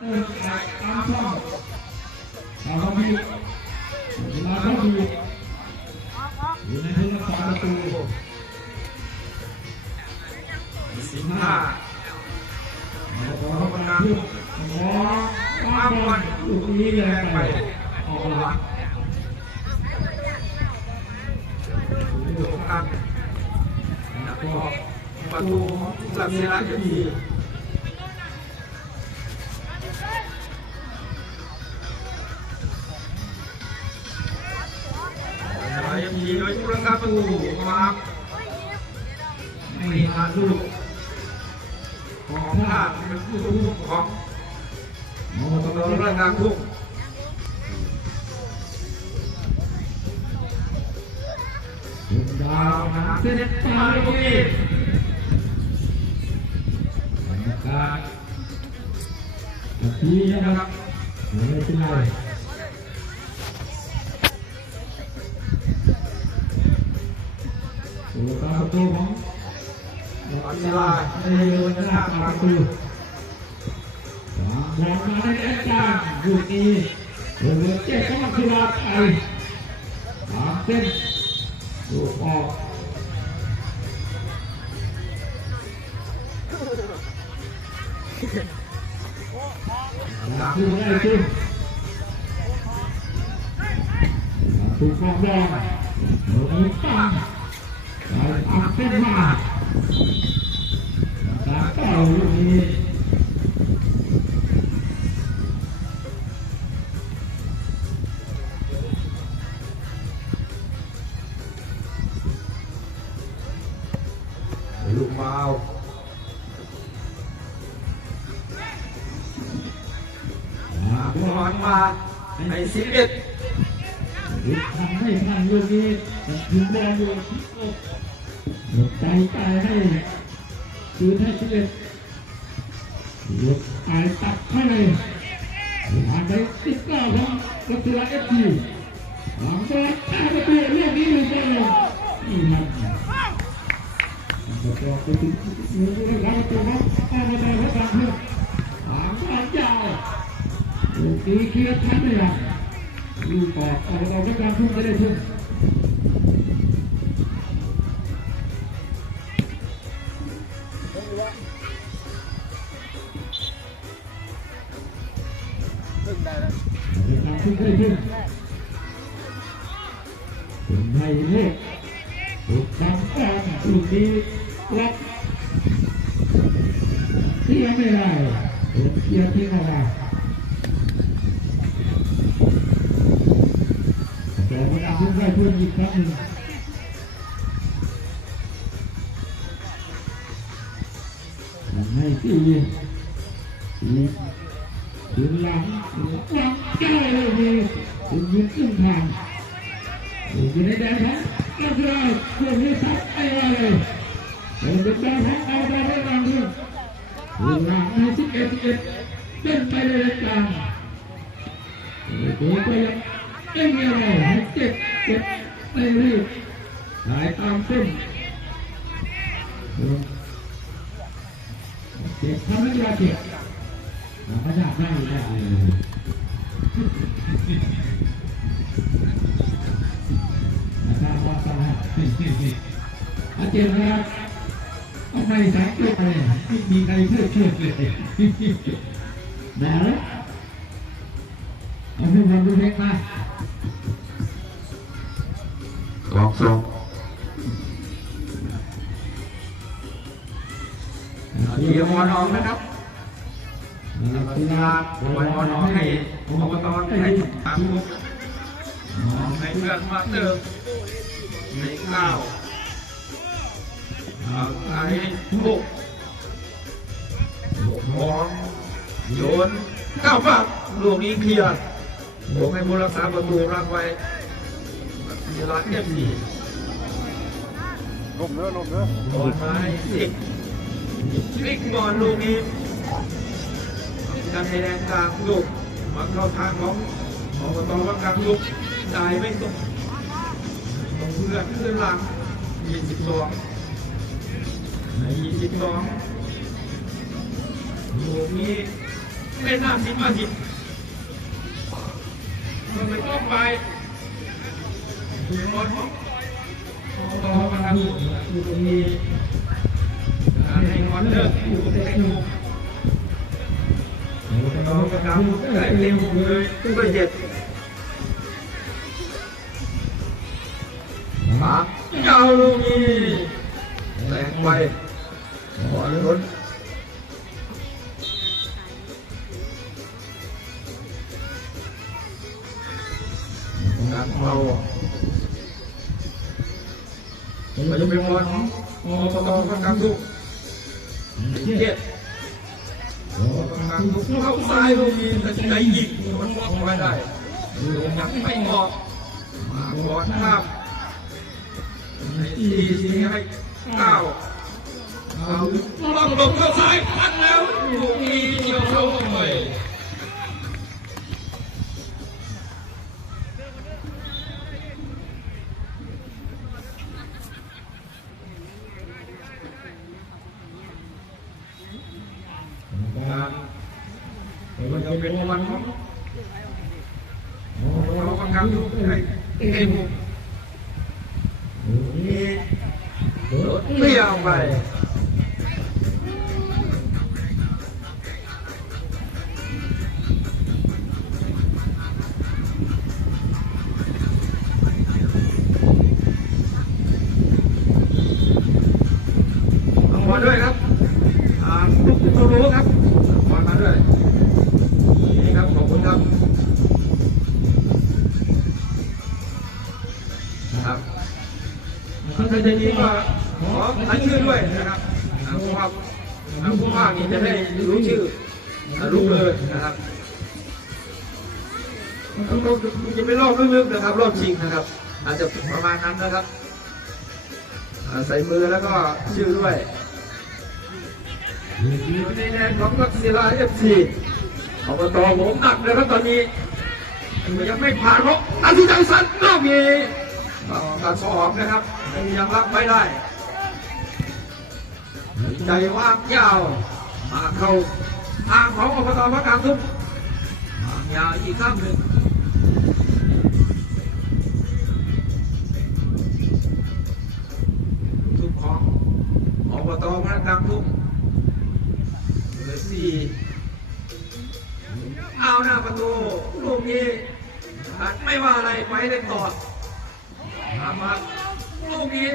ติมอัดตามช่องเราก็มีเวลาเขาดูอยู่ในพื้นรักษาประตูสิบห้าเราขอการพูดขอป้าบอลลูกนี้แรงไปออกหลังอยู่ตรงกลางแล้วก็ประตูของลำเซรัสก็ดี โดยผู้รักษาประตูมาไม่ทันลูกของทางเป็นผู้ทุกของโอ้ตัวโหรักษาทุ่งถึงดาดาวนะเส้นตาตาลูกนี้นี้บรรยากาศนาทีนะครับไม่เป็นไร ตัวตาประตูของอัศลาในวันหน้าตาประตูวางบอลมาในแอนจางลูกนี้โดยเจ๊ก็มาคือ ลาไทยตามเส้นลูกออกจากผู้ได้จริงจากผู้กองบอลโดยนี้ตั้งไปตามเส้นมาตามเต่าลูกนี้ ลูกมาเอา มา บบ อ อ ล ล มาในสิบเอ็ด ยึดทำให้ทันลูก ยกดใจตายให้คืนให้สิบเอ็ดยกตายตัดเข้าเลยผ่านไปสิบเก้าของรัตลาเอฟซีหลังบอลตาประตูเรื่องนี้เลยก็เลยนี่มันประกอไปถึงมือผู้รักษาประตูครับเอามาได้รับการเพื่อนหางบอลยาวลูกนี้เคลียร์ทันเลยอะลูกออกออกออกด้วยการพุ่งจะได้พุ่ง ถูกทำกลางลูกนี้รับเทียไม่ได้เป็นเทียที่ไม่ได้แต่ว่าการพุ่งได้พุ่งอีกครั้งหนึ่งทำให้ตีตีถึงหลังถึงหลังใกล้เลยมีถึงยืนขึ้นทางอยู่ในแดนของนักกีฬาพวกนี้ซัดไปเลยเป็นแดนของเอาไปได้รางด้วยถึงหลังในสิบ เอ็ดสิบเอ็ดเต้นไปเลยกลางโอ้โหก็ยังไม่มีอะไรให้เจ็บเจ็บไม่รีบสาย อาเจารย์ครับทำไมสังเกตอะไรไม่มีใครเชื่อเชื่อเลยนะเอาให้ความรู้เล็กมาสองสองเดียวบอลออกนะครับนักเวกีฬาลาบอลบอลออกให้อบตให้ตามลูกให้เพื่อนมาเติม ในเก้าเอาไอ้บุกบอลโยนก้าวปั๊บลูกนี้เคลียร์ลูกให้ผู้รักษาประตูรักไว้เวลาเอฟซีลมเนื้อลมเนื้อบอลมาให้สิบพลิกบอลลูกนี้การในแดนกลางลูกมาเข้าทางของของตว่ากลางลูกจ่ายไม่ตรงตรง เพื่อนขึ้นหลังยี่สิบสองในยี่สิบสองลูกนี้เป็นหน้าสิบมาสิบมันไม่ต้องไปบอลของต่อมาครับการให้คอนเนอร์ดูเต็มมุมต่อมาครับได้เร็วเลยก็เจ็ด ปากยาวลูกนี้แรงไปบอลล้นการเราเราจะเป็นวันของอบตพักกลางทุ่งเจ็ดพักกลางทุ่งเข้าซ้ายลูกนี้ตัดสินใจยิงมันบล็อกไว้ได้ลูกยังไม่ออกมาก่อนข้ามให้ สี่สี่ให้เก้าเอาล็อกลงเข้าซ้ายพันแล้วลูกนี้เกี่ยวเข้าไปการมันจะเป็นวันของเราประกันทุกให้เอ็มนี่ รถเปรี้ยวไปเอามาด้วยครับอ่าทุกตัวรู้ครับบอลมาด้วยนี่ครับ ขอบคุณครับครับถ้าจะยิงก็ขอ รายชื่อด้วยนะครับผู้ว่าผู้ว่านี่จะได้รู้ชื่อรู้เลยนะครับก็จะเป็นรอบลึกๆนะครับ รอบชิงนะครับ อาจจะประมาณนั้นนะครับใส่มือแล้วก็ชื่อด้วยอยู่ในแดนของนักศิลาเอฟซีอบตผมหนักเลยครับตอนนี้ยังไม่ผ่านเพราะตัดสินใจสั้นรอบนี้การสอบนะครับยังรับไม่ได้ ใจว่างยาว มาเข้าทางของอบตพระกลางทุ่งวางยาวอีกข้างหนึ่งทุกของอบตพระกลางทุ่งเลือสี่เอาหน้าประตูลูกนี้ไม่ว่าอะไรไปเล่นต่อตามมาลูกนี้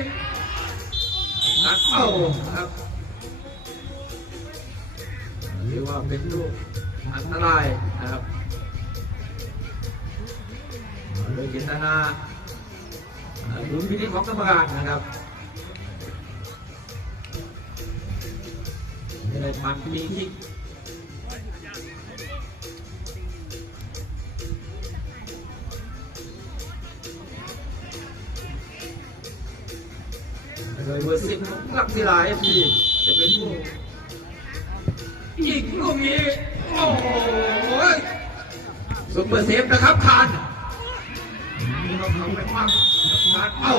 นักเข้าครับ เรียกว่าเป็นลูกอันตรายนะครับโดยเจตนาดูพินิจของกรรมการนะครับไม่ได้มันมีคิกโดยเบอร์สิบหลักศิลาเอฟซีจะเป็นผู้ ยิงลูกนี้โอ้โหซุปเปอร์เซฟนะครับคานนี่ต้องทำไปมากคานเอ้า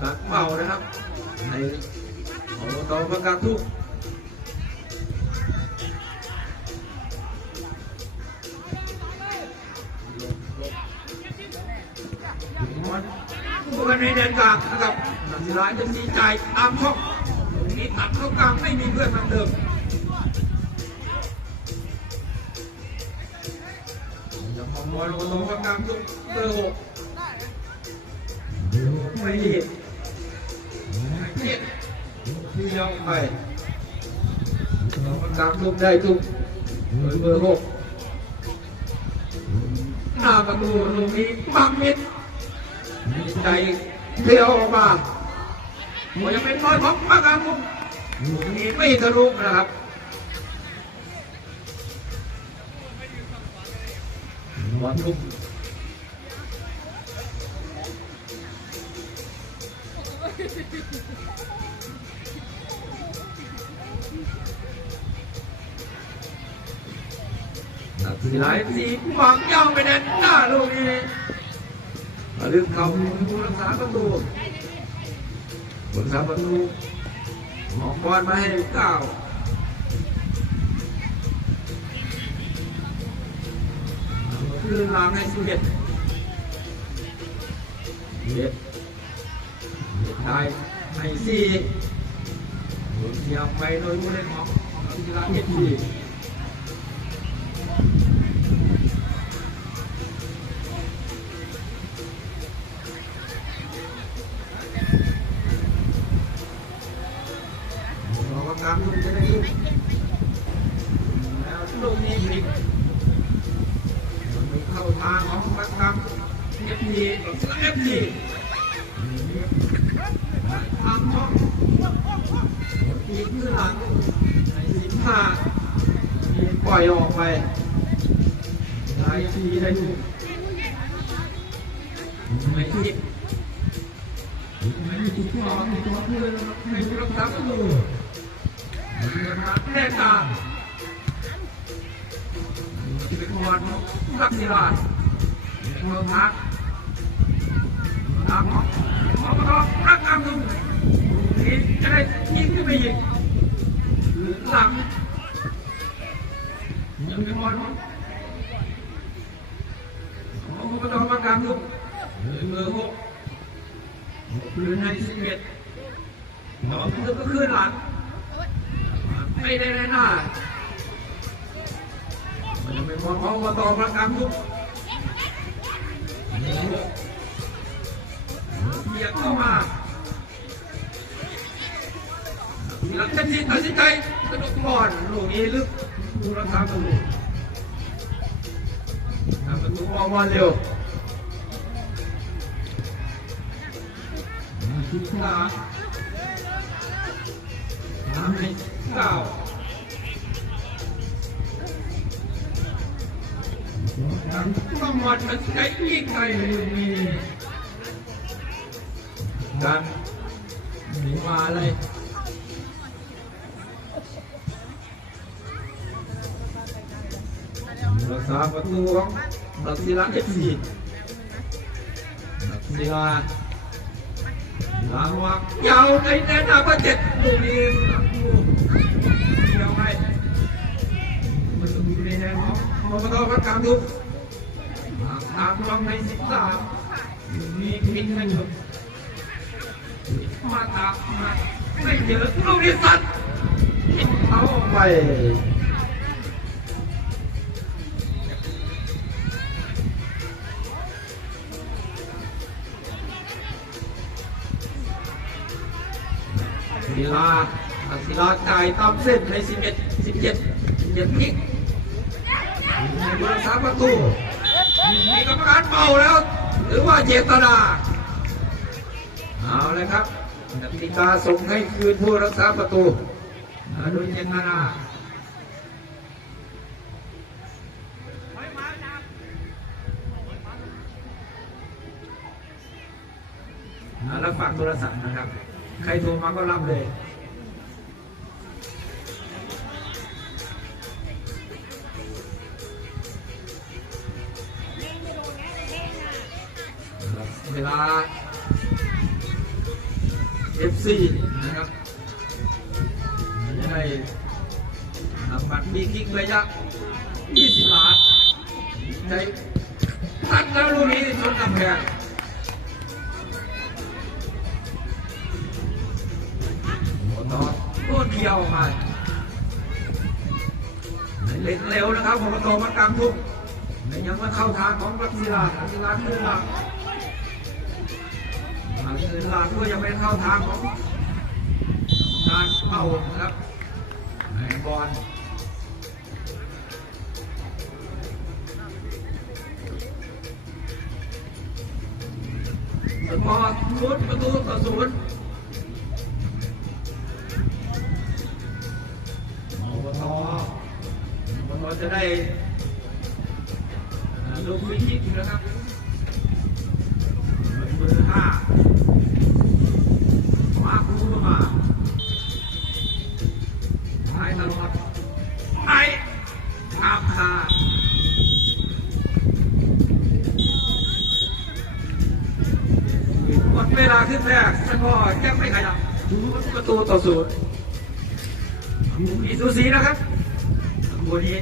การเป่านะครับในขอบตประกาศทุก ผู้กันในแดนกลางนะครับนักศิลาจะดีใจตามช่องตรงนี้ตัดเข้ากลางไม่มีเพื่อนมาเดิมจะขโมยอบตประกาศทุกเบอร์หกไม่รีบไม่เครียดที่ยองไปเราตามทุกได้ทุกเบอร์เบอร์หกหน้าประตูตรงนี้บังมิด ใจเที่ยวออกมาโอ้ยังเป็นน้อยของมากลางมุมลูกนี้ไม่ทะลุนะครับบอลทุกหลายสีหวางยาวไปแน่นหน้าลูกนี้ ลึกเข้าผู้รักษาประตูผู้รักษาประตูออกบอลมาให้ก้าวคืนลังให้สิบเอ็ดเอ็ดได้ให้สี่เสียบไปโดยผู้เล่นของกีฬาเอ็ดสี่ ได้ทีได้ลูกไม่ทิดไม่ทิดก็ตัวเพื่อนให้ผู้รักษาประตูแน่ตาที่เป็นคนรักศิลาเมืองพักตามของของระกอบรักอำนุนี่จะได้ยิงขึ้นไปอีกหลังยังเป็นบอลของ ของประกอบรักอำนุเมืองหกพื้นในสิบเอ็ดต่อขึ้นก็ขึ้นหลัง ไม่ได้แน่หน้ามันจะเป็นของของอบตประกันทุกเหยียบเข้ามาหลังจากที่ตัดสินใจกระโดดบอลลูกนี้ลึกดูรักษาประตู ทำประตูออกบอลเร็วคิดว่าทำให้เก้าต้องหมดมันใช้ยิ่งไก ลเลยมีกันหนีมาเลยรักษาประตูของรักศิลาเอฟซีรักศิลาลังวักยาวในแดน่นาประเจ็ดลูกนี้ลังลูกเดียวให้มันต้องอยู่ในแดนวของของประตูประกลารทุกทางลองในสิบสามมีพิษให้ชมมาตามมาไม่เจอลูกนี้สัตว์เอาไป ศิลาศิลาจ่ายตามเส้นในสิบเอ็ดสิบเจ็ดสิบเจ็ดพลิกในบริษัทประตูมีกรรมการเป่าแล้ว หรือว่าเจตนาเอาเลยครับกติกาส่งให้คืนผู้รักษาประตูโดยเจตนาอ่าแล้วฝากโทรศัพท์นะครับ ใครโทรมาก็รับเลย เวลา FC นะครับจะได้บัตรมีคิกระยะ 20ล้านในพัดแล้วลูกนี้ชนกำแพง เดียวมาเล่นเร็วนะครับผมโตมากลางทุกแต่ยังไม่เข้าทางของรักศิลารักศิลาขึ้นหลังทางคืนหลังก็ยังไม่เข้าทางของการเป่านะครับแหงบอลสกอร์ศูนย์ประตูต่อศูนย์ ราจะได้ลงวิชิตนะครับเบอห้ามาคูมาหาตลอดไอ้ข้ามาหมดเวลาขึ้นแรกสกอร์ยังไม่ขยับดูประตูต่อสูตรอีสูสีนะครับตัวนี้